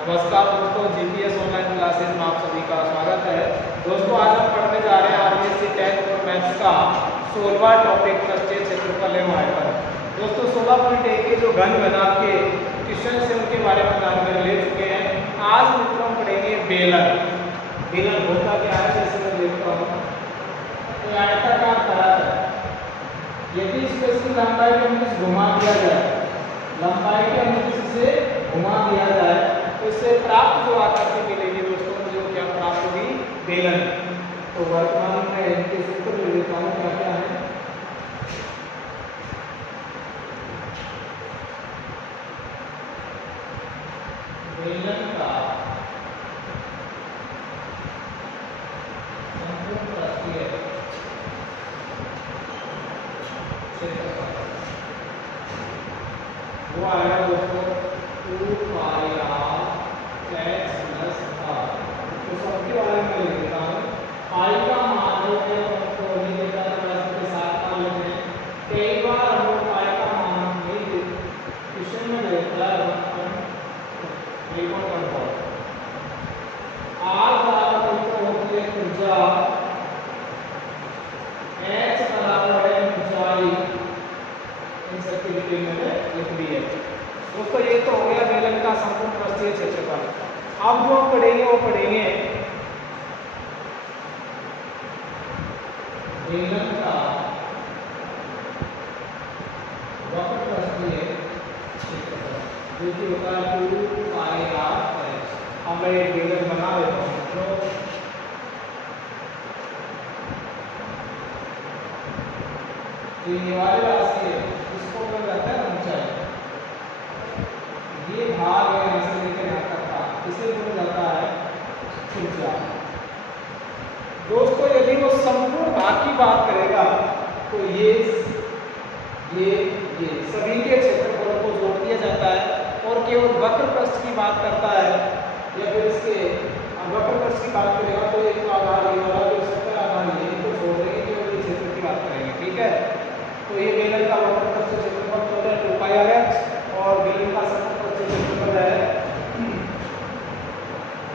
नमस्कार दोस्तों, GPS online classes में आप सभी का स्वागत है। दोस्तों आज हम पढ़ने जा रहे हैं आरबीएससी 10th और मैथ्स का 16वां टॉपिक प्रत्यय क्षेत्रफल एवं आयतन। दोस्तों 16.1 के जो घन घनाभ के क्वेश्चन है उनके बारे में जानकारी ले चुके हैं। आज मित्रों हम पढ़ेंगे बेलन। बेलन होता क्या है, जैसे मैं देखता हूँ तो आयताकार पदार्थ है। यदि इसकी लंबाई को हम घुमा दिया जाए, लंबाई के अनुसार से घुमा दिया जाए तो इससे प्राप्त जो आकृति मिलेगी दोस्तों, मुझे क्या प्राप्त होगी? बेलन। तो वर्तमान में इनके सूत्र ले लेता हूँ, क्या क्या है। बेलन का संपूर्ण प्रत्यय क्षेत्रफल वो आएगा दोस्तों 2 पाई r x प्लस r। तो सबके बारे में लिख देता हूँ। पाई का मान जो है तो नहीं देता तो इसके साथ मान लेते हैं। कई बार हम लोग पाई का मान नहीं देते, क्वेश्चन में देता है 1.1 r बराबर होती है त्रिज्या, h बराबर है ऊंचाई, इन सबकी डिटेल में लिख दी है। दोस्तों ये तो हो गया बेलन का संपूर्ण पृष्ठीय क्षेत्रफल। अब जो हम पढ़ेंगे वो पढ़ेंगे बेलन का वक्र पृष्ठीय क्षेत्रफल, जो कि होता है 2 पाई r h। अब मैं एक बेलन बना देता हूँ। तो ये वाली राशि है, इसको क्या कहते हैं? ऊंचाई। ये भाग है यहाँ से लेकर यहाँ तक का, इसे बोला जाता है त्रिज्या। दोस्तों यदि वो संपूर्ण भाग की बात करेगा तो ये सभी के क्षेत्रफल को जोड़ दिया जाता है, और केवल वक्र पृष्ठ की बात करता है या फिर इसके वक्र पृष्ठ की बात करेगा तो एक आधार ये वाला जो सत्तर आधार ये इनको छोड़ देंगे, केवल ये क्षेत्र की बात करेंगे। ठीक है, तो ये बेलन का वक्र पृष्ठ क्षेत्रफल तो है 2 पाई r h, और बेलन का संपूर्ण पृष्ठ क्षेत्रफल है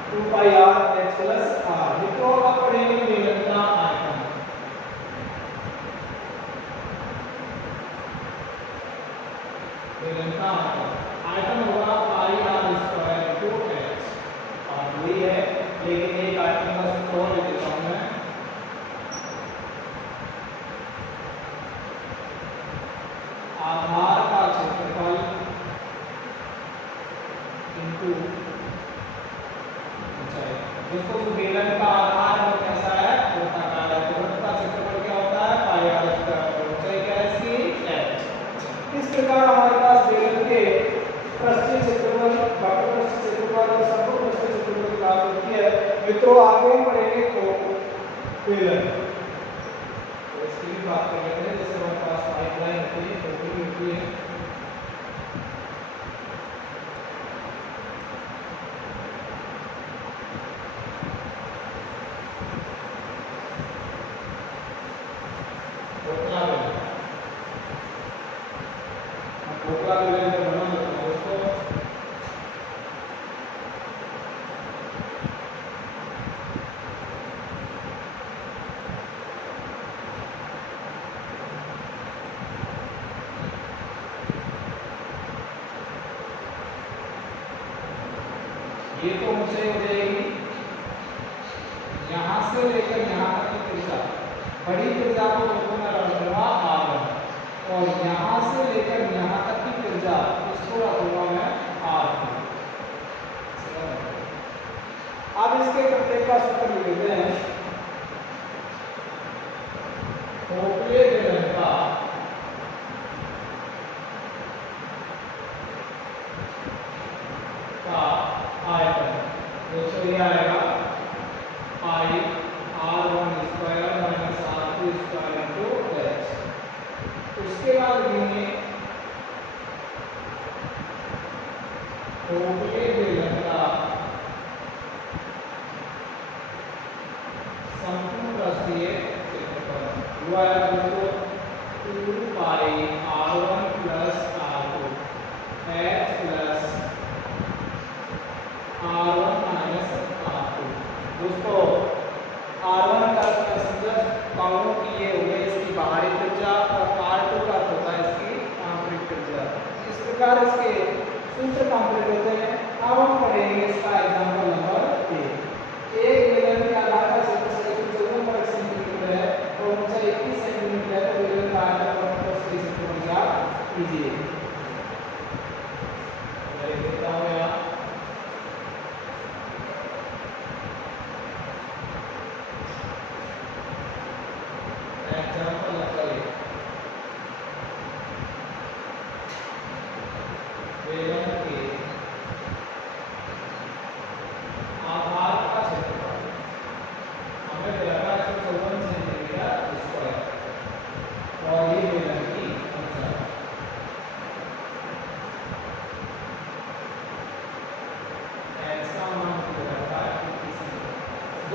2 पाई r h प्लस r। मित्रों अब पढ़ेंगे बेलन का आयतन। बेलन का आयतन होगा पाई r स्क्वायर टू h, और वही है, लेकिन एक आयतन का सूत्र और लिख देता हूं मैं। आधार का क्षेत्रफल इनटू ऊंचाई। दोस्तों जो बेलन का आधार वो कैसा है? वृत्ताकार है। तो वृत्त का क्षेत्रफल क्या होता है? पाई r स्क्वायर। ऊंचाई क्या है इसकी? h। इस प्रकार हमारे पास बेलन के पृष्ठीय क्षेत्रफल, वक्र पृष्ठ क्षेत्रफल और संपूर्ण पृष्ठीय क्षेत्रफल की बात होती है। मित्रों आगे हम पढ़ेंगे तो बेलन, तो इसकी भी बात कर लेते हैं। जैसे हमारे पास पाइपलाइन होती है, टोपी होती है, खोखला बेलन में बना देता हूं दोस्तों। ये तो ऊंचाई हो जाएगी, यहां से लेकर यहां तक की त्रिज्या, बड़ी त्रिज्या को दोस्तों मैं रख दूंगा r1, और यहां से लेकर यहां तक की त्रिज्या इसको रखूंगा मैं r2। अब इसके प्रत्येक का सूत्र लिख लेते हैं। खोखले बेलन का आयतन दोस्तों ये आएगा पाई r1 square minus r2 square into h। उसके बाद लिखेंगे खोखले बेलन का R1 माइनस R2। दोस्तों R1 का समझो काउंट की ये हो गई इसकी बाहरी त्रिज्या और R2 का अर्थ होता है इसकी आंतरिक त्रिज्या। इस प्रकार इसके सूत्र कंप्लीट होते हैं। अब हम पढ़ेंगे इसका एग्जांपल नंबर 1। एक बेलन के आधार का क्षेत्र 154 सेंटीमीटर है और ऊंचाई 21 सेंटीमीटर है, तो बेलन का आयतन और उसके क्षेत्रफल ज्ञात कीजिए। मैं देता हूं यहाँ एग्जांपल नंबर 1। बेलन के आधार का क्षेत्रफल हमें दिया था 154 सेंटीमीटर स्क्वायर और ये बेलन की ऊंचाई। ऐसा मान दिया था 21 सेंटीमीटर।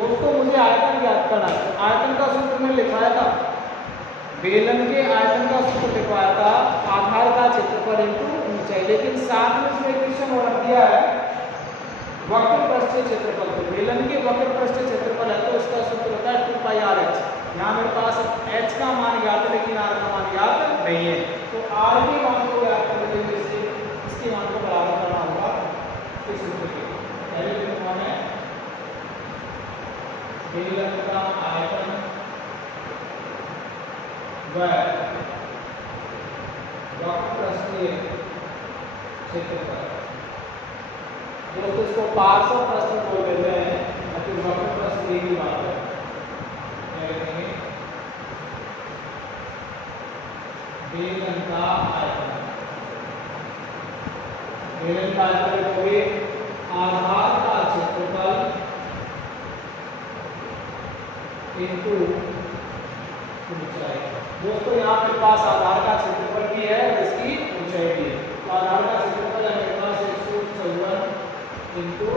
दोस्तों मुझे आयतन ज्ञात करना है। आयतन का सूत्र में लिखवाया था, बेलन के आयतन का सूत्र लिखवाया था आधार का क्षेत्रफल इंटू ऊंचाई, लेकिन साथ में उसमें इक्वेशन और रख दिया है वक्र पृष्ठीय क्षेत्रफल। तो बेलन के वक्र पृष्ठीय क्षेत्रफल है तो इसका सूत्र होता है 2πrh। यहाँ मेरे पास h का मान ज्ञात है लेकिन r का मान ज्ञात नहीं है, तो r के मान को ज्ञात करने के लिए इसके मान को बराबर करना होगा इस सूत्र के। पहले सूत्र है बेलन का आयतन व वक्र पृष्ठीय क्षेत्रफल। दोस्तों इसको पार्श्व प्रश्न बोल देते हैं, फिर वक्र प्रश्न की बात है। बेलन का आयतन, बेलन का आयतन लिखोगे आधार का क्षेत्रफल इंटू ऊंचाई। दोस्तों यहाँ मेरे पास आधार का क्षेत्रफल भी है और इसकी ऊंचाई भी है। तो आधार का क्षेत्रफल है मेरे पास 154 इंटू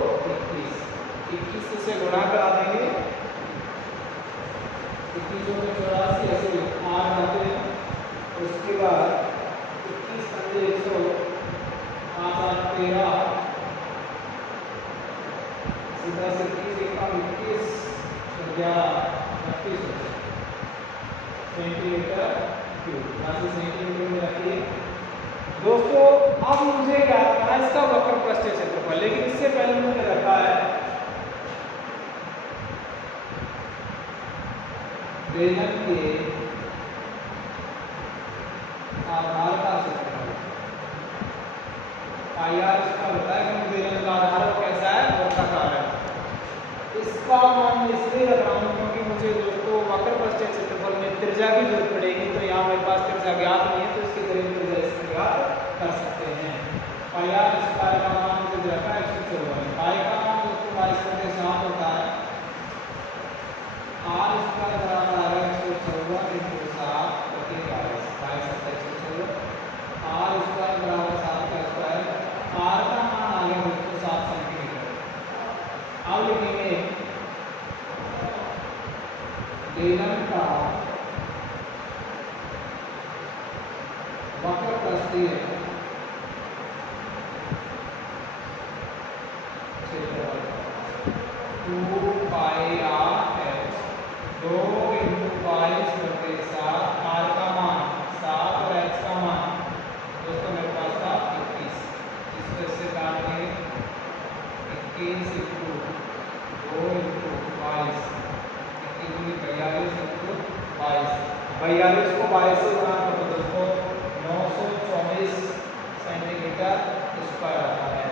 21 से गुणा करा देंगे। 21 में 84 ऐसे आर आते हैं। उसके बाद 21 पंजे 100 5 8 13 सीधा 21 एकम 21 11 32 सेंटीमीटर क्यूब। सेंटीमीटर में रखिए। दोस्तों अब मुझे ज्ञात करना है इसका वक्र पृष्ठीय क्षेत्रफल, लेकिन इससे पहले मैंने रखा है बेलन के आधार का क्षेत्रफल। IR इसका होता है कि बेलन का आधार कैसा है, वृत्ताकार है। इसका मान इसलिए रख रहा हूँ क्योंकि मुझे दोस्तों वक्र पृष्ठीय क्षेत्रफल में त्रिज्या की जरूरत पड़ेगी, तो यहाँ मेरे पास त्रिज्या ज्ञात नहीं है, तो इसके जरिए त्रिज्या इससे ज्ञात कर सकते हैं। IR स्क्वायर का मान मुझे रखा है 154। पाई का मान दोस्तों 22 के साथ होता है। R स्क्वायर बराबर आ गया 154 इंटू 7 प्रति 22 154। R स्क्वायर बराबर 7 का स्क्वायर। R का मान आ गया दोस्तों 7 सेंटीमीटर। अब लिखेंगे बेलन का वक्र पृष्ठीय क्षेत्रफल 2πrh 2 इंटू 22/7। r का मान 7 और h का मान दोस्तों मेरे पास था 21। इसको इससे काट देंगे 21 इंटू 2 इंटू 22 42 इंटू 22। 42 को 22 से गुणा करो दोस्तों 924 सेंटीमीटर स्क्वायर आता है।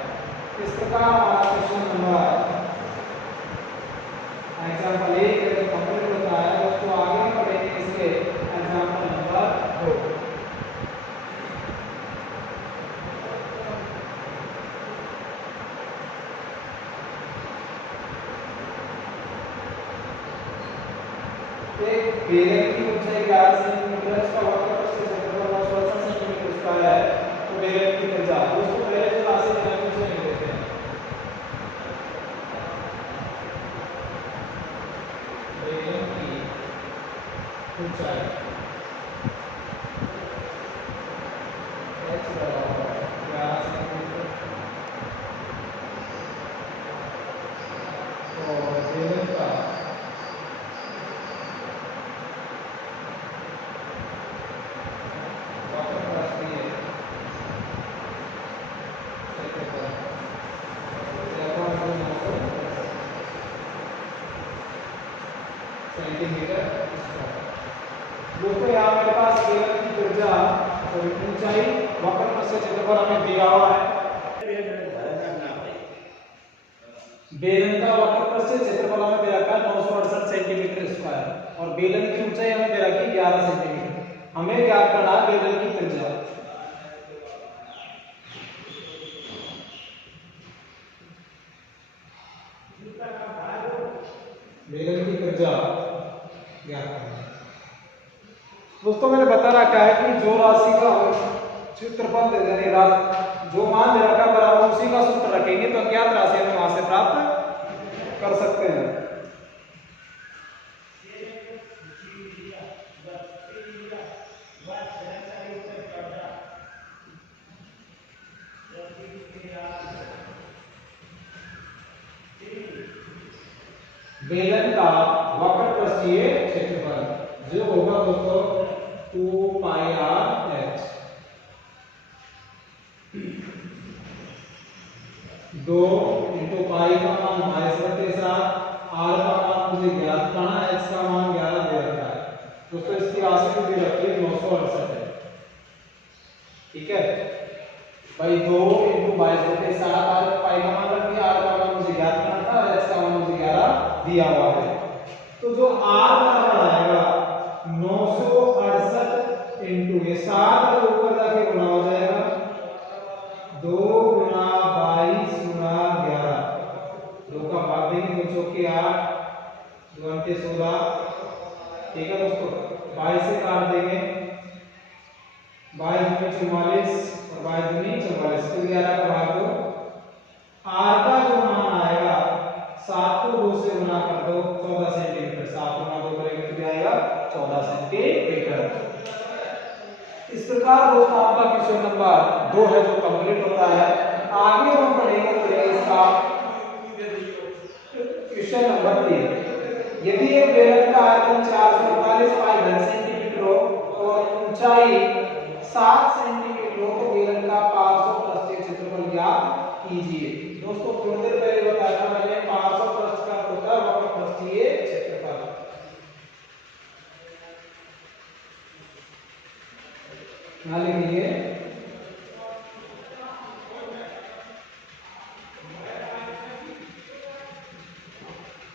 इस प्रकार हमारा क्वेश्चन नंबर एग्जाम्पल 1 कंप्लीट होता है। दोस्तों आगे हम पढ़ेंगे इसके एग्जाम्पल नंबर 2। एक बेलन की ऊंचाई 11 सेंटीमीटर, इसका वक्र पृष्ठीय क्षेत्रफल 916 सेंटीमीटर स्क्वायर है। तो बेलन की त्रिज्या दोस्तों पहले तो राशि बेलन से नहीं लेते हैं। बेलन की ऊंचाई h बराबर 11 सेंटीमीटर और बेलन का वक्रपृष्ठीय क्षेत्रफल सेंटीमीटर स्क्वायर। दोस्तों यहाँ मेरे पास बेलन की त्रिज्या और ऊंचाई वक्रपृष्ठीय क्षेत्रफल हमें दिया हुआ है। बेलन का वक्रपृष्ठीय क्षेत्रफल हमें दे रखा है 968 सेंटीमीटर स्क्वायर और बेलन की ऊंचाई हमें दे रखी है 11 सेंटीमीटर। हमें ज्ञात करना है बेलन की त्रिज्या। बेलन की त्रिज्या ज्ञात करना। दोस्तों मैंने बता रखा है कि जो राशि का क्षेत्रफल यानी जो मान दे रखा है बराबर उसी का सूत्र रखेंगे तो अज्ञात राशि हम वहां से प्राप्त कर सकते हैं। बेलन का वक्रपृष्ठीय क्षेत्रफल जो होगा दोस्तों 2 पाई r h। 2 इंटू पाई का मान 22/7, r का मान मुझे ज्ञात करना है, h का मान 11 दे रखा है। दोस्तों इसकी राशि भी दे रखी है 968 है। ठीक है भाई 2 इंटू 22/7, r पाई का मान रख दिया, r का मान मुझे ज्ञात करना था, h का मान मुझे 11 दिया हुआ है। तो जो r बराबर आएगा 968 इंटू ये 7 और ऊपर जाके गुना हो जाएगा 2 गुना 22 गुना 11, 2 का भाग देंगे 2 चौके 8, 2 अंटे 16। ठीक है दोस्तों 22 से काट देंगे 22 दूनी 44 और 22 दूनी 44 तो 11 का भाग दो। r का जो मान आएगा 7 को 2 से गुना कर दो 14 सेंटीमीटर, 7 गुना 2 करेंगे तो क्या आएगा 14 सेंटीमीटर। इस प्रकार दोस्तों आपका क्वेश्चन नंबर 2 है जो कंप्लीट होता है। आगे जो हम पढ़ेंगे तो इसका क्वेश्चन नंबर 3। यदि एक बेलन का आयतन 448 पाई घन सेंटीमीटर हो और ऊंचाई 7 सेंटीमीटर हो तो बेलन का पार्श्व पृष्ठीय क्षेत्रफल ज्ञात कीजिए। दोस्तों थोड़ी देर पहले बताया था मैंने पार्श्व पृष्ठ का होता है वक्रपृष्ठीय क्षेत्रफल। यहाँ लिखिए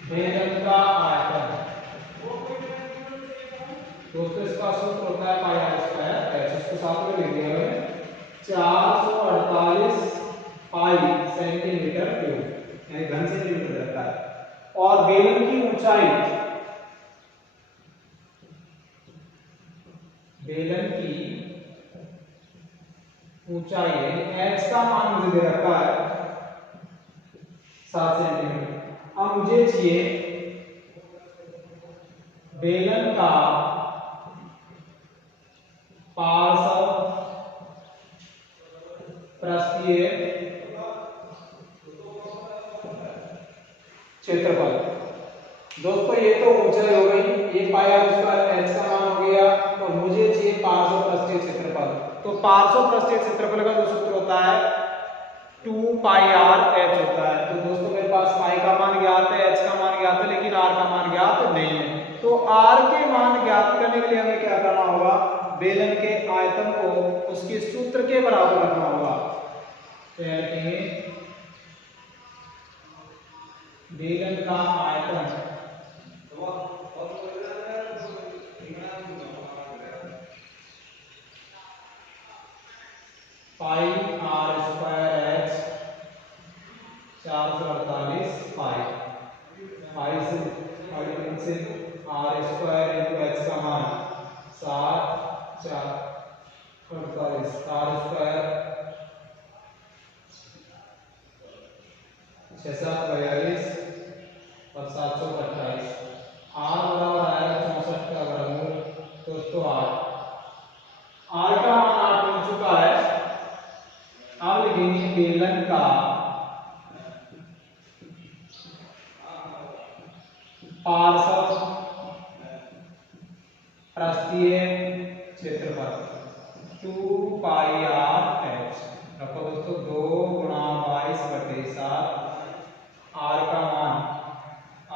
बेलन का आयतन। दोस्तों इसका सूत्र होता है पाई r स्क्वायर h, इसको साथ में लिख दिया मैंने 448 पाई सेंटीमीटर क्यूब यानी घन सेंटीमीटर रहता है। और बेलन की ऊंचाई, बेलन की ऊंचाई यानी h का मान मुझे दे रखा है 7 सेंटीमीटर। अब मुझे चाहिए बेलन का पार्श्व पृष्ठीय क्षेत्रफल। दोस्तों ये तो ऊंचाई हो गई, ये पाई r स्क्वायर h का मान हो गया और मुझे चाहिए पार्श्व पृष्ठीय क्षेत्रफल। तो पार्श्व पृष्ठीय क्षेत्रफल का जो सूत्र होता है 2 पाई r h होता है। तो दोस्तों मेरे पास पाई का मान ज्ञात है, h का मान ज्ञात है, लेकिन r का मान ज्ञात नहीं है। तो r के मान ज्ञात करने के लिए हमें क्या करना होगा, बेलन के आयतन को उसके सूत्र के बराबर रखना होगा। तो लिखेंगे बेलन का आयतन पाई r स्क्वायर h 448 पाई से r स्क्वायर इंटू h का मान 7 4 48 r स्क्वायर 6 7 42 और 728 r बराबर आएगा 64 का वर्गमूल। दोस्तों r का मान 8 मिल चुका है। अब लिखेंगे बेलन का पार्श्व पृष्ठीय क्षेत्रफल 2 पाई आर एच। रखो दोस्तों 2 गुणा 22/7, आर का मान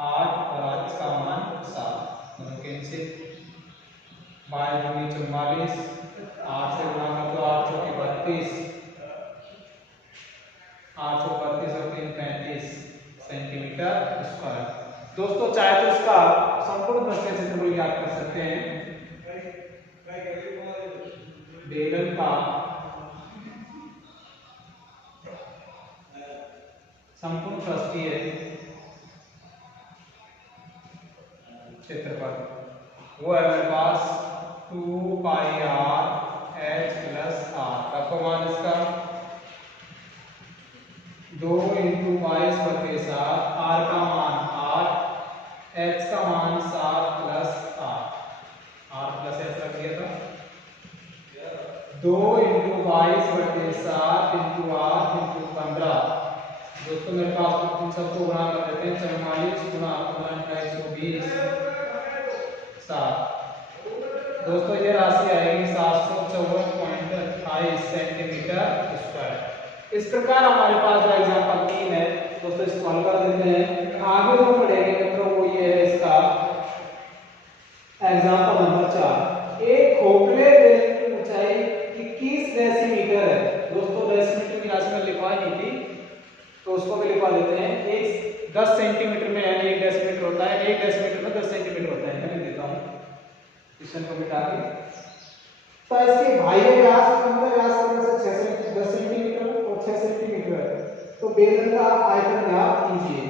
8 और एच का मान 7, दोनों कैंसिल। 22 दूनी 44, 8 से गुणा कर तो 8 चौके 32, 8 चौके 32 और 3 35 सेंटीमीटर स्क्वायर। दोस्तों चाहे तो इसका संपूर्ण पृष्ठीय क्षेत्रफल ज्ञात कर सकते हैं। बेलन का संपूर्ण पृष्ठीय क्षेत्रफल वो है मेरे पास 2 पाई आर एच प्लस आर। रखो मान इसका 2 × 22/7, आर का मान 8, एच का मान 7 प्लस आर प्लस एच रख दिया था। 2 × 22/7 × 8 × 15। दोस्तों मेरे पास इन सबको गुणा कर देते हैं। 44 गुणा 120 7। दोस्तों ये राशि आएगी 754.28 सेंटीमीटर स्क्वायर। इस प्रकार हमारे पास जो एग्जाम्पल 3 है दोस्तों इसको हल कर देते हैं। आगे जो पढ़ेंगे मित्रों वो ये है इसका एग्जाम्पल नंबर 4। एक खोखले बेलन की ऊंचाई 21 डेसीमीटर है। दोस्तों डेसीमीटर की राशि में लिखवाई नहीं थी तो उसको भी लिखवा देते हैं। एक 10 सेंटीमीटर में यानी 1 डेसीमीटर होता है, 1 डेसीमीटर में 10 सेंटीमीटर होता है। मैं लिख देता हूँ क्वेश्चन को मिटा के। तो इसके बाह्य व्यास अंतर व्यास से 10 सेंटीमीटर और 6 सेंटीमीटर है। तो बेलन का आयतन ज्ञात कीजिए।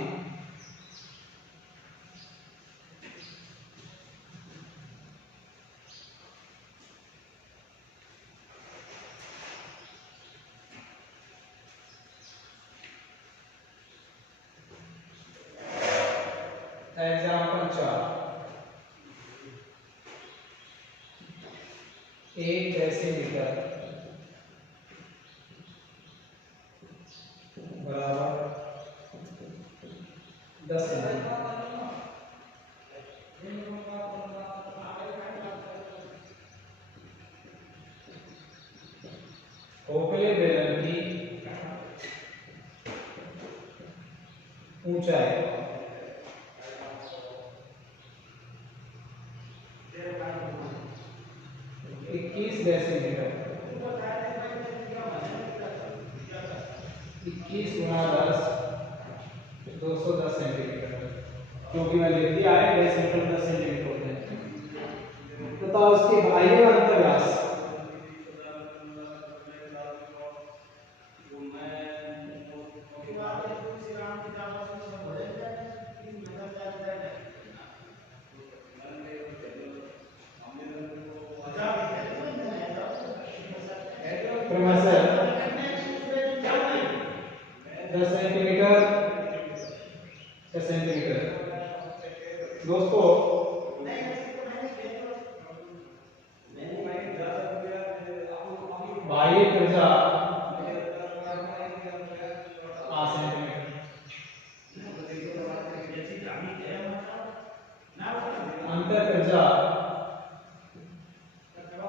एग्जाम्पल 4। 1 डेसीमीटर बराबर 10 सेंटीमीटर। खोखले बेलन की ऊंचाई 21 डेसीमीटर, 21 गुणा 10 210 सेंटीमीटर, क्योंकि मैं लिख दिया है डेसीमीटर 10 सेंटीमीटर होते हैं। बताओ इसके बाह्य अंतर्व्यास क्रमशः 10 सेंटीमीटर 6 सेंटीमीटर। दोस्तों बाह्य त्रिज्या 5 सेंटीमीटर, अंतर त्रिज्या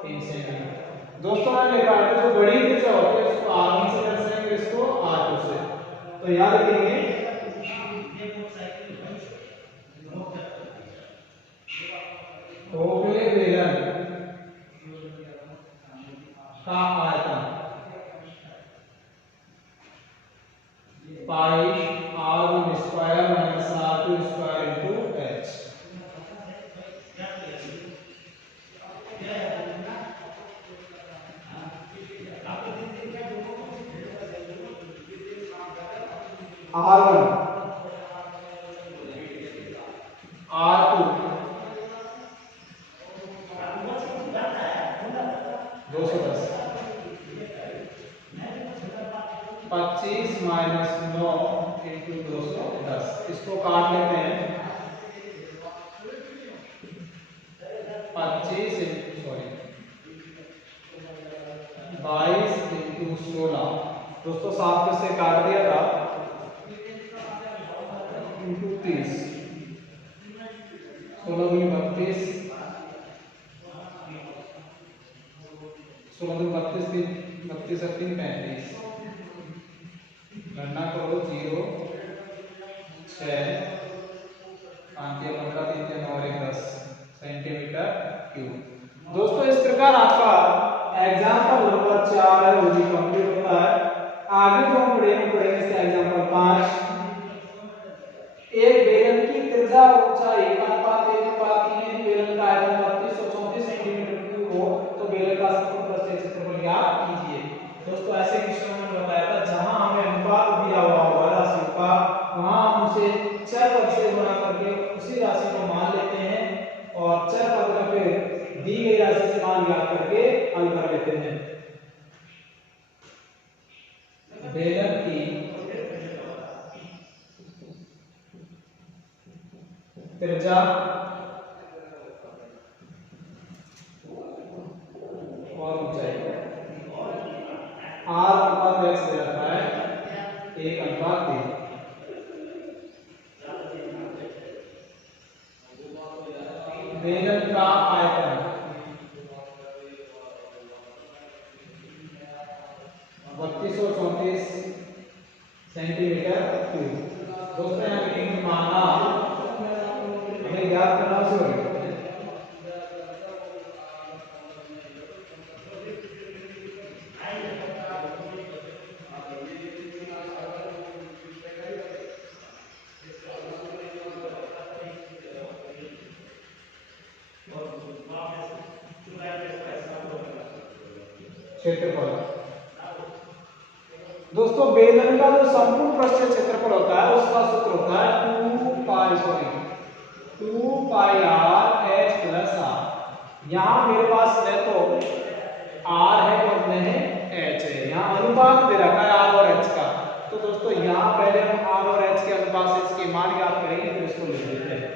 3 सेंटीमीटर। दोस्तों मैंने लिखा है जो बड़ी त्रिज्या होती है उसको R1 से दर्शाएंगे, इसको R2 से। तो याद रखेंगे खोखले बेलन का आयतन पाई R1 square minus R2 square into H। R1 R2 210, 25 minus 9 into 210। इसको काट लेते हैं। 22 इंटू 16। दोस्तों 7 से काट दिया था इंटू 30 16 दूनी 32, 16 दूनी 32, 32 और 3 35, गणना करो 0 6 5 या 15 3 9 और 1 10 सेंटीमीटर क्यूब। दोस्तों इस प्रकार आपका एग्जाम्पल नंबर 4 है वो भी कंप्लीट होता है। आगे जो हम पढ़ेंगे इसका एग्जाम्पल 5। एक बेलन की त्रिज्या और ऊंचाई अनुपात 1:3 है। बेलन का आयतन 3234 सेंटीमीटर क्यूब हो तो बेलन का समपूर्ण पृष्ठीय क्षेत्रफल ज्ञात कीजिए। दोस्तों ऐसे क्वेश्चन में बताया था जहां हमें अनुपात दिया हुआ होगा राशि का, वहां हम उसे चर पद से गुणा करके उसी राशि को मान लेते हैं और चर पद का फिर दी गई राशि से मान ज्ञात करके हल कर लेते हैं। बेलन की त्रिज्या और ऊंचाई r अनुपात x दे रखा है 1:3। बेलन का आयतन 3234 सेंटीमीटर क्यूब। दोस्तों यहाँ पे माना हमें याद करना जरूरी है। क्षेत्रफल दोस्तों बेलन का जो संपूर्ण पृष्ठीय क्षेत्रफल होता है उसका सूत्र होता है 2 पाई r h प्लस r। यहाँ मेरे पास न तो r है और न h है। यहाँ अनुपात दे रखा है r और h का, तो दोस्तों यहाँ पहले हम r और h के अनुपात से इसके मान ज्ञात करेंगे फिर इसको लिख देते हैं।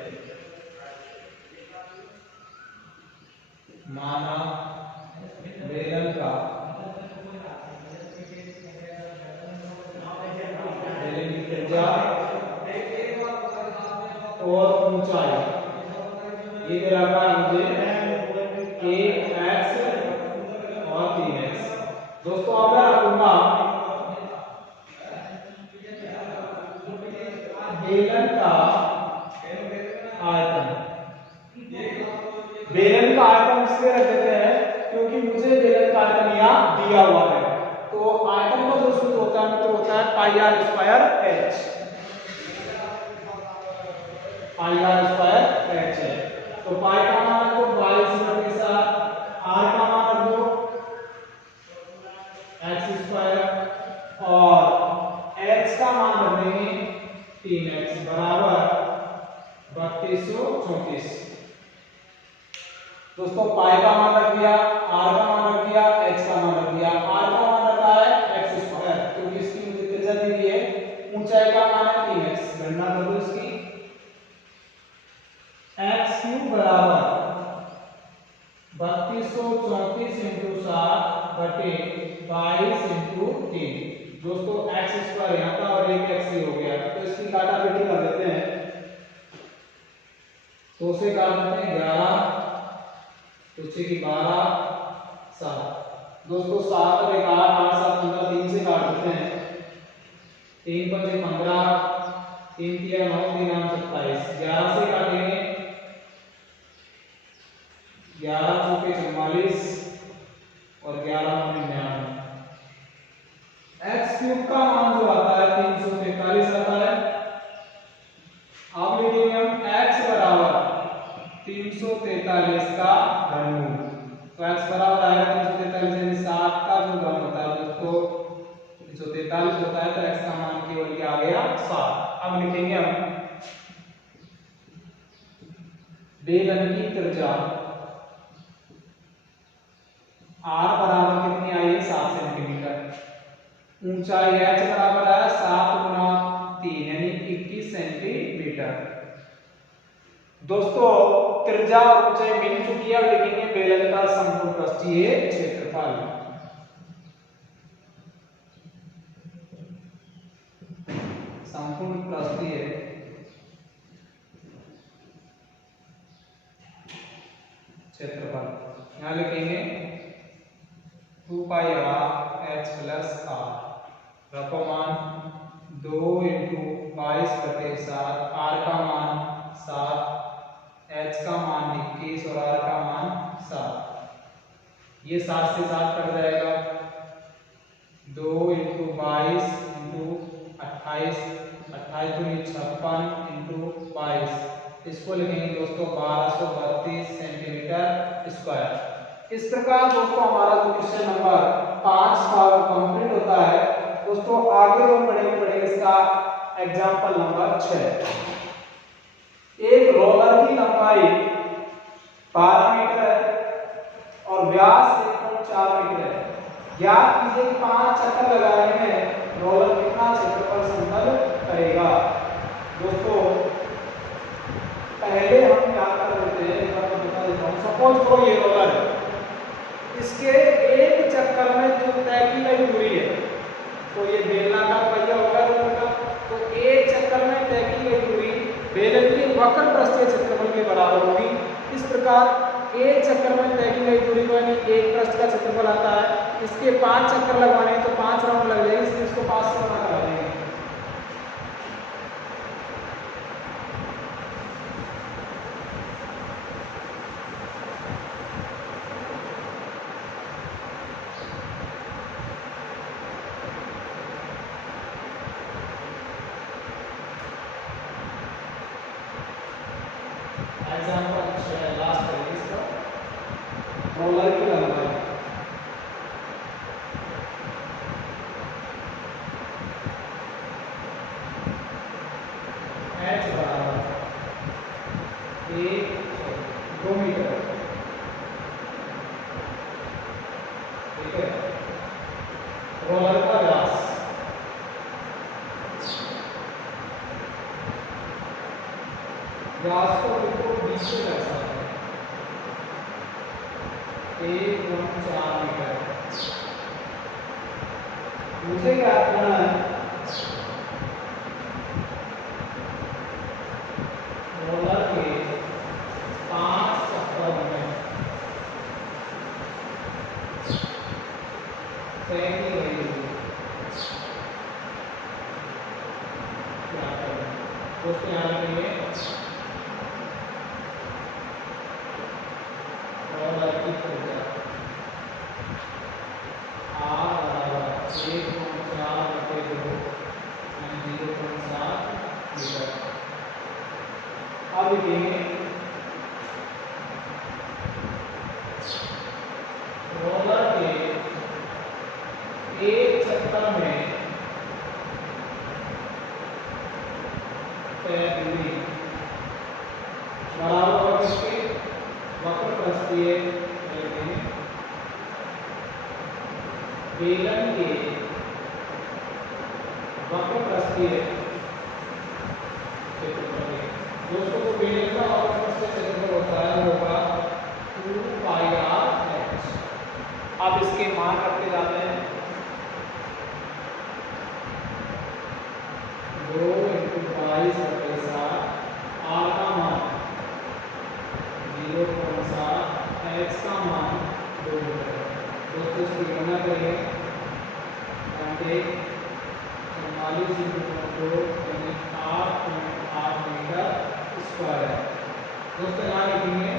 माना बेलन का त्रिज्या और ऊंचाई ये दे रखा है मुझे 1x और 3x। दोस्तों अब मैं रखूंगा बेलन का आयतन। बेलन का आयतन इसलिए रख देते हैं क्योंकि मुझे बेलन का आयतन यहाँ दिया हुआ है। तो आयतन का जो सूत्र होता है मतलब होता है pi R square H. Pi R square H है तो पाई का मान रख दो 22 के साथ, आर का मान रख दो एक्स स्क्वायर और एच का मान रख देंगे 3x बराबर 3234। दोस्तों पाई का मान रख दिया, आर का मान रख दिया, एच का मान रख दिया। आर का मान रखा है एक्स स्क्वायर क्योंकि इसकी मुझे त्रिज्या दी गई है। ऊंचाई का मान है 3x, गणना कर दो इसकी। x क्यूब बराबर 3234 इंटू 7 बटे 22 इंटू 3। दोस्तों एक्स स्क्वायर यहाँ था और एक एक्स ही हो गया तो इसकी काटाकाटी कर देते हैं। तो उसे काट देते हैं 11 तो 6 की 12 7। दोस्तों 7 और 8 8 7 15 3 से काट देते हैं। 3 5 15 3 3 9 3 9 27 11 से काटेंगे 11 चौके 44 और 11 99। x क्यूब का मान जो आता है 343 आता है। अब लिखेंगे हम x बराबर 343 का घनमूल। तो x बराबर आएगा 343 यानी 7 का जो घन होता है दोस्तों 343 होता है तो x का मान केवल क्या आ गया 7। अब लिखेंगे हम बेलन की त्रिज्या r बराबर कितनी आई है 7 सेंटीमीटर। ऊंचाई h बराबर है 7 गुना 3 यानी 21 सेंटीमीटर। दोस्तों त्रिज्या और ऊंचाई मिल चुकी है। अब लिखेंगे बेलन का संपूर्ण पृष्ठीय क्षेत्रफल। संपूर्ण पृष्ठीय क्षेत्रफल। यहाँ लिखेंगे 2 पाई r h प्लस r, रफो मान 2 इंटू 22/7, r का मान 7, h का मान 21 और r का मान 7। ये 7 से 7 कट जाएगा, 2 इंटू 22 इंटू 28, 28 दूनी 56 इंटू 22, इसको लिखेंगे दोस्तों 1232 सेंटीमीटर स्क्वायर। इस प्रकार दोस्तों हमारा जो क्वेश्चन नंबर 5 का कंप्लीट होता है। दोस्तों आगे हम पढ़ेंगे इसका एग्जांपल नंबर 6। एक रोलर की लंबाई 12 मीटर है और व्यास 1.4 मीटर है। ज्ञात कीजिए कि 5 चक्कर लगाने में रोलर कितना क्षेत्रफल समतल करेगा। दोस्तों पहले हम क्या कर लेते हैं, एक बार बता देता हूं। सपोज करो ये रोलर है, इसके एक चक्कर में जो तय की गई दूरी है, तो ये बेलनाकार पहिया होगा रोलर का, तो एक चक्कर में तय की गई दूरी बेलन की वक्र पृष्ठीय क्षेत्रफल के बराबर होगी। इस प्रकार एक चक्कर में तय की गई दूरी को यानी एक पृष्ठ का क्षेत्रफल आता है। इसके 5 चक्कर लगवाने हैं तो 5 राउंड लग जाएंगे, इसलिए इसको 5 से गुणा करा देंगे। एग्जांपल लास्ट है इसका, रोलर की लंबाई h बराबर 2 मीटर, ठीक है। रोलर का व्यास को बिल्कुल बीच से दर्शाते हैं, 1.4 मीटर। मुझे क्या करना है, रोलर के 5 चक्कर में तय की गई दूरी क्या करें। दोस्तों यहाँ लिखेंगे रोलर की त्रिज्या r बराबर 1.4/2 यानी 0.7 मीटर। अब लिखेंगे रोलर के एक चक्कर में तय दूरी बराबर होगा किसके, वक्र पृष्ठीय बेलन के वक्र पृष्ठीय क्षेत्रफल। दोस्तों जो बेलन का वक्र पृष्ठीय क्षेत्रफल होता है वो होगा 2 पाई r h। अब इसके मान रखते जाते हैं, 2 इंटू 22/7, r का मान 0.7, h का मान 2 मीटर। दोस्तों इसकी गणना करिए, 44 इंटू 2 यानी 8.8 मीटर स्क्वायर है। दोस्तों यहाँ लिखेंगे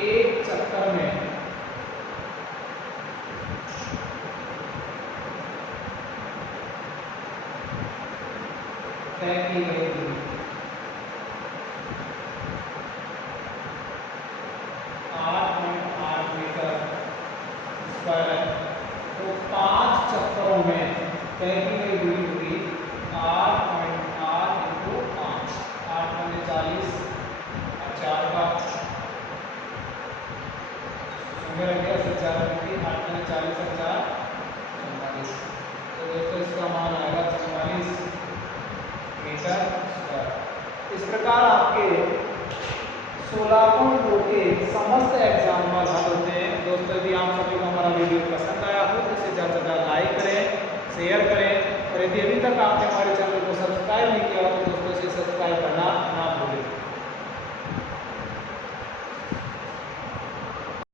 एक चक्कर में तय की गई दूरी 8.8 मीटर स्क्वायर है। तो 5 चक्करों में तय की गई दूरी होगी 8.8 इंटू 5, 8 में 40 और 4 का संख्या रख दिया, 4 में 8 में 40 और 4 44। तो दोस्तों इसका मान आएगा 44 मीटर स्क्वायर। इस प्रकार आपके 16.2 के समस्त एग्जाम्पल हल होते हैं। दोस्तों यदि आप सभी को हमारा वीडियो पसंद आया हो तो इसे ज़्यादा से ज़्यादा लाइक करें, शेयर करें, और यदि अभी तक आपने हमारे चैनल को सब्सक्राइब नहीं किया हो तो दोस्तों इसे सब्सक्राइब करना